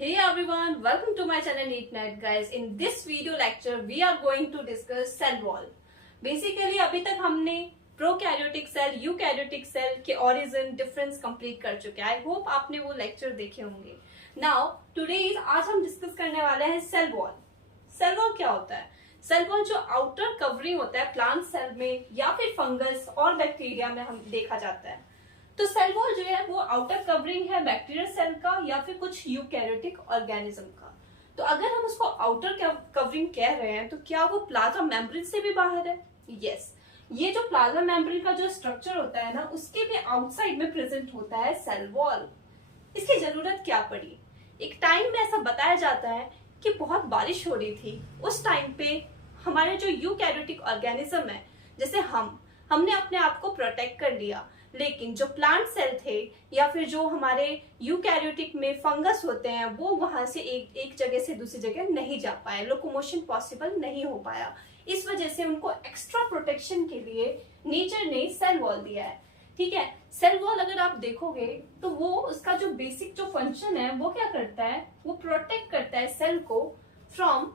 Hey everyone, welcome to my channel NeatNet guys. In this video lecture, we are going to discuss cell wall. Basically अभी तक हमने prokaryotic cell, eukaryotic cell के origin, difference complete कर चुके हैं. I hope आपने वो lecture देखे होंगे. नाउ टुडे आज हम डिस्कस करने वाले हैं सेल वॉल. सेल वॉल क्या होता है? सेल वॉल जो आउटर कवरिंग होता है प्लांट सेल में या फिर फंगस और बैक्टीरिया में हम देखा जाता है. तो सेल वॉल जो है वो आउटर कवरिंग है बैक्टीरियल सेल का या फिर कुछ यूकैरियोटिक ऑर्गेनिज्म का. तो अगर हम उसको आउटर कवरिंग कह रहे हैं तो क्या वो प्लाज्मा मेम्ब्रेन से भी बाहर है? यस. ये जो प्लाज्मा मेम्ब्रेन का जो स्ट्रक्चर होता है ना, उसके भी आउटसाइड में प्रेजेंट होता है सेल वॉल. इसकी जरूरत क्या पड़ी? एक टाइम में ऐसा बताया जाता है कि बहुत बारिश हो रही थी. उस टाइम पे हमारे जो यूकैरियोटिक ऑर्गेनिज्म है, जैसे हमने अपने आप को प्रोटेक्ट कर लिया, लेकिन जो प्लांट सेल थे या फिर जो हमारे यूकैरियोटिक में फंगस होते हैं वो वहां से एक जगह से दूसरी जगह नहीं जा पाए. लोकोमोशन पॉसिबल नहीं हो पाया. इस वजह से उनको एक्स्ट्रा प्रोटेक्शन के लिए नेचर ने सेल वॉल दिया है. ठीक है. सेल वॉल अगर आप देखोगे तो वो उसका जो बेसिक जो फंक्शन है वो क्या करता है, वो प्रोटेक्ट करता है सेल को from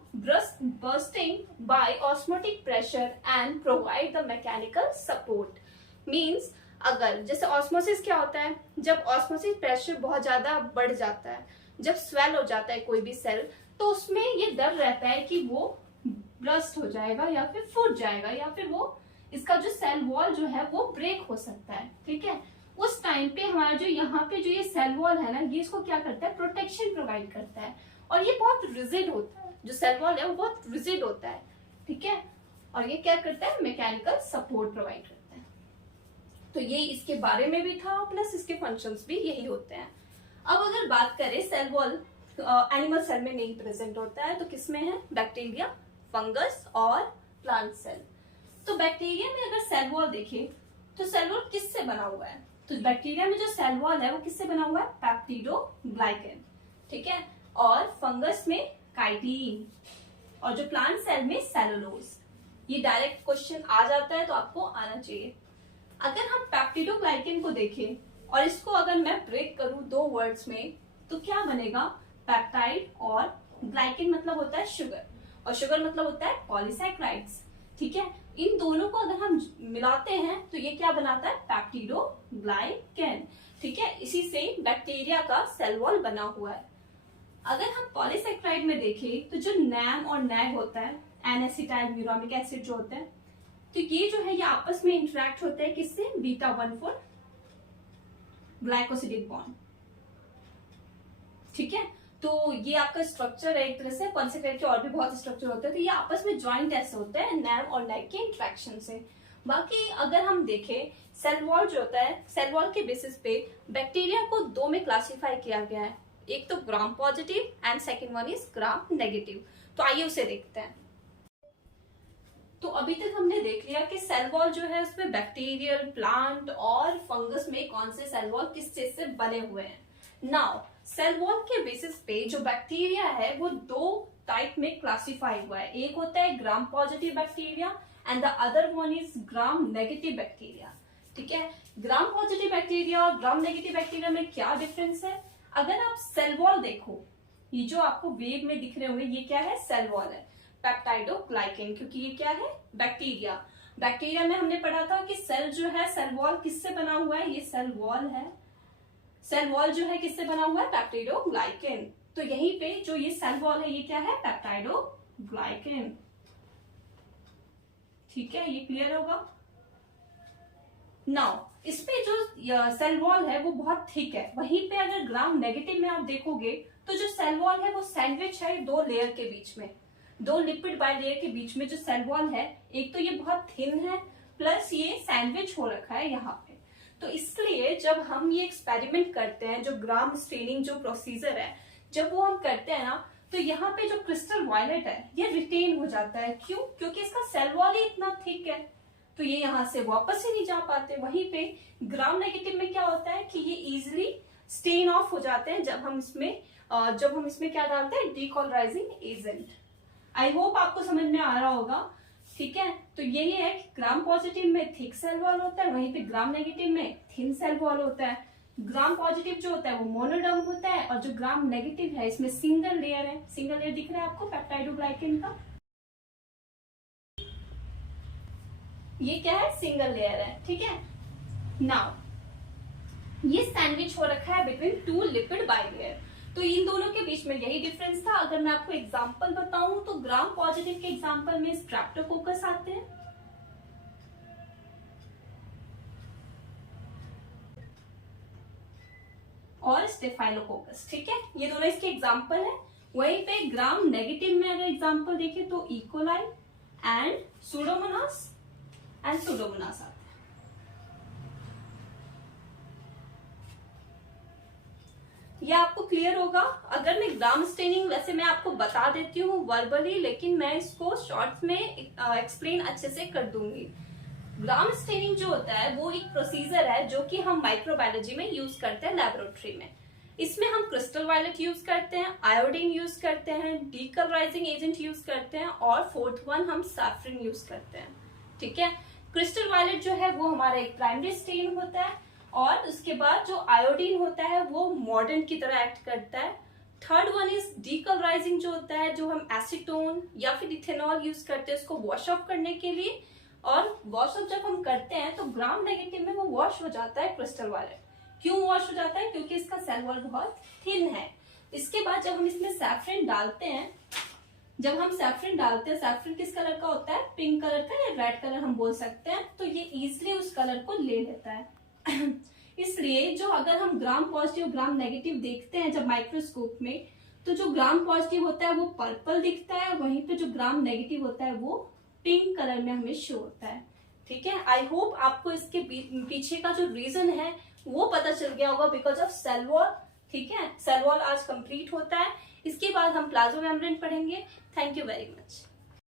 bursting by osmotic pressure and provide the mechanical support. Means अगर जैसे ऑस्मोसिस क्या होता है, जब ऑस्मोसिस प्रेशर बहुत ज्यादा बढ़ जाता है, जब स्वेल हो जाता है कोई भी सेल, तो उसमें ये डर रहता है कि वो ब्रस्ट हो जाएगा या फिर फूट जाएगा या फिर वो इसका जो सेल वॉल जो है वो ब्रेक हो सकता है. ठीक है. उस टाइम पे हमारा जो यहाँ पे जो ये सेल वॉल है ना, ये इसको क्या करता है, प्रोटेक्शन प्रोवाइड करता है. और ये बहुत रिजिड होता है. जो सेल वॉल है वो बहुत रिजिड होता है. ठीक है. और ये क्या करता है, मैकेनिकल सपोर्ट प्रोवाइड करता है. तो ये इसके बारे में भी था, प्लस इसके फंक्शंस भी यही होते हैं. अब अगर बात करें सेल वॉल एनिमल सेल में नहीं प्रेजेंट होता है तो किसमें है? बैक्टीरिया, फंगस और प्लांट सेल. तो बैक्टीरिया में अगर सेल वॉल देखें तो सेल वॉल किससे बना हुआ है? तो बैक्टीरिया में जो सेल वॉल है वो किससे बना हुआ है? पेप्टिडोग्लाइकेन. ठीक है. और फंगस में काइटिन और जो प्लांट सेल में सेलुलोज. ये डायरेक्ट क्वेश्चन आ जाता है तो आपको आना चाहिए. अगर हम पेप्टिडोग्लाइकेन को देखें और इसको अगर मैं ब्रेक करूं दो वर्ड्स में तो क्या बनेगा? पेप्टाइड. और ग्लाइकेन मतलब होता है शुगर और शुगर मतलब होता है पॉलीसैकेराइड्स. ठीक है. इन दोनों को अगर हम मिलाते हैं तो ये क्या बनाता है? पेप्टिडोग्लाइकेन. ठीक है. इसी से बैक्टीरिया का सेल वॉल बना हुआ है. अगर हम पॉलीसैकेराइड में देखें तो जो नैम और नैग होता है, एन-एसिटाइल म्यूरामिक एसिड जो होते हैं, तो ये जो है ये आपस में इंटरेक्ट होते हैं किससे? β14 ग्लाइकोसिडिक बॉन्ड. ठीक है. तो ये आपका स्ट्रक्चर है एक तरह से. पॉलीसैकेराइड के और भी बहुत स्ट्रक्चर होते हैं, तो ये आपस में ज्वाइंट ऐसे होते हैं नैम और नैग के इंटरेक्शन से. बाकी अगर हम देखें सेल वॉल जो होता है, सेल वॉल के बेसिस पे बैक्टीरिया को दो में क्लासिफाई किया गया है. एक तो gram positive and second one is gram negative. तो आइए उसे देखते हैं. तो अभी तक हमने देख लिया कि सेल वॉल जो है उसमें बैक्टीरियल, प्लांट और फंगस में कौन से सेल वॉल किस चीज से बने हुए हैं. नाउ सेल वॉल के बेसिस पे जो बैक्टीरिया है वो दो टाइप में क्लासिफाई हुआ है. एक होता है gram positive bacteria and the other one is gram negative bacteria. ठीक है. ग्राम पॉजिटिव बैक्टीरिया और ग्राम नेगेटिव बैक्टीरिया में क्या डिफरेंस है? अगर आप सेल वॉल देखो, ये जो आपको वेव में दिख रहे होंगे ये क्या है? सेल वॉल है. पेप्टाइडोग्लाइकेन, क्योंकि ये क्या है? बैक्टीरिया. बैक्टीरिया में हमने पढ़ा था कि सेल जो है, सेल वॉल किससे बना हुआ है? ये सेल वॉल है. सेल वॉल जो है किससे बना हुआ है? पेप्टिडोग्लाइकेन. तो यहीं पे जो ये सेल वॉल है ये क्या है? पेप्टाइडोग्लाइकेन. ठीक है. ये क्लियर होगा. नाउ इसमें जो सेल वॉल है वो बहुत थिक है. वहीं पे अगर ग्राम नेगेटिव में आप देखोगे तो जो सेल वॉल है वो सैंडविच है दो लेयर के बीच में, दो लिपिड बाय लेयर के बीच में जो सेल वॉल है, एक तो ये बहुत थिन है प्लस ये सैंडविच हो रखा है यहाँ पे. तो इसलिए जब हम ये एक्सपेरिमेंट करते हैं, जो ग्राम स्टेनिंग जो प्रोसीजर है, जब वो हम करते हैं ना, तो यहाँ पे जो क्रिस्टल वायलेट है ये रिटेन हो जाता है. क्यों? क्योंकि इसका सेल वॉल ही इतना थिक है तो ये यहाँ से वापस ही नहीं जा पाते. वहीं पे ग्राम नेगेटिव में क्या होता है कि ये इजिली स्टेन ऑफ हो जाते हैं जब हम इसमें क्या डालते हैं? डीकलराइजिंग एजेंट. आई होप आपको समझ में आ रहा होगा. ठीक है. तो यही है कि ग्राम पॉजिटिव में थिक सेल वॉल होता है, वहीं पे ग्राम नेगेटिव में थिन सेल वॉल होता है. ग्राम पॉजिटिव जो होता है वो मोनोडर्म होता है, और जो ग्राम नेगेटिव है इसमें सिंगल लेयर है। सिंगल लेयर दिख रहा है आपको पेप्टाइडोग्लाइकेन का, ये क्या है, सिंगल लेयर है। ठीक है, नाउ ये सैंडविच हो रखा है बिटवीन टू लिपिड बाइलेयर। तो इन दोनों के बीच में यही डिफरेंस था। अगर मैं आपको एग्जांपल बताऊं तो ग्राम पॉजिटिव के एग्जांपल में स्ट्रेप्टोकोकस आते हैं, और स्टेफाइलोकोकस। ठीक है, ये दोनों इसके एग्जांपल है। वहीं पे ग्राम नेगेटिव में अगर एग्जांपल देखें तो इकोलाई एंड सुडोमोनास आते हैं। ये आपको क्लियर होगा। अगर मैं ग्राम स्टेनिंग वैसे मैं आपको बता देती हूँ वर्बली, लेकिन मैं इसको शॉर्ट्स में एक्सप्लेन अच्छे से कर दूंगी। ग्राम स्टेनिंग जो होता है वो एक प्रोसीजर है जो कि हम माइक्रोबायोलॉजी में यूज करते हैं लैबोरेटरी में। इसमें हम क्रिस्टल वायलेट यूज करते हैं, आयोडीन यूज करते हैं, डीकलराइजिंग एजेंट यूज करते हैं, और फोर्थ वन हम सैफरन यूज करते हैं। ठीक है, क्रिस्टल वायलेट जो है वो हमारा एक प्राइमरी स्टेन होता है, और उसके बाद जो आयोडीन होता है वो मॉर्डेंट की तरह एक्ट करता है। थर्ड वन इज डीकलराइजिंग जो होता है, जो हम एसीटोन या फिर इथेनॉल यूज करते हैं उसको वॉश ऑफ करने के लिए, और वॉश ऑफ जब हम करते हैं तो ग्राम नेगेटिव में वो वॉश हो जाता है क्रिस्टल वायलेट। क्यों वॉश हो जाता है? क्योंकि इसका सेल वॉल बहुत थिन है। इसके बाद जब हम इसमें सैफरन डालते हैं, सैफरन किस कलर का होता है? पिंक कलर का या रेड कलर हम बोल सकते हैं। तो ये इजिली उस कलर को ले लेता है। इसलिए जो अगर हम ग्राम पॉजिटिव ग्राम नेगेटिव देखते हैं जब माइक्रोस्कोप में, तो जो ग्राम पॉजिटिव होता है वो पर्पल दिखता है, वहीं पे जो ग्राम नेगेटिव होता है वो पिंक कलर में हमें शो होता है। ठीक है, आई होप आपको इसके पीछे का जो रीजन है वो पता चल गया होगा, बिकॉज ऑफ सेल वॉल। ठीक है, सेल वॉल आज कंप्लीट होता है। इसके बाद हम प्लाज्मा मेम्ब्रेन पढ़ेंगे। Thank you very much.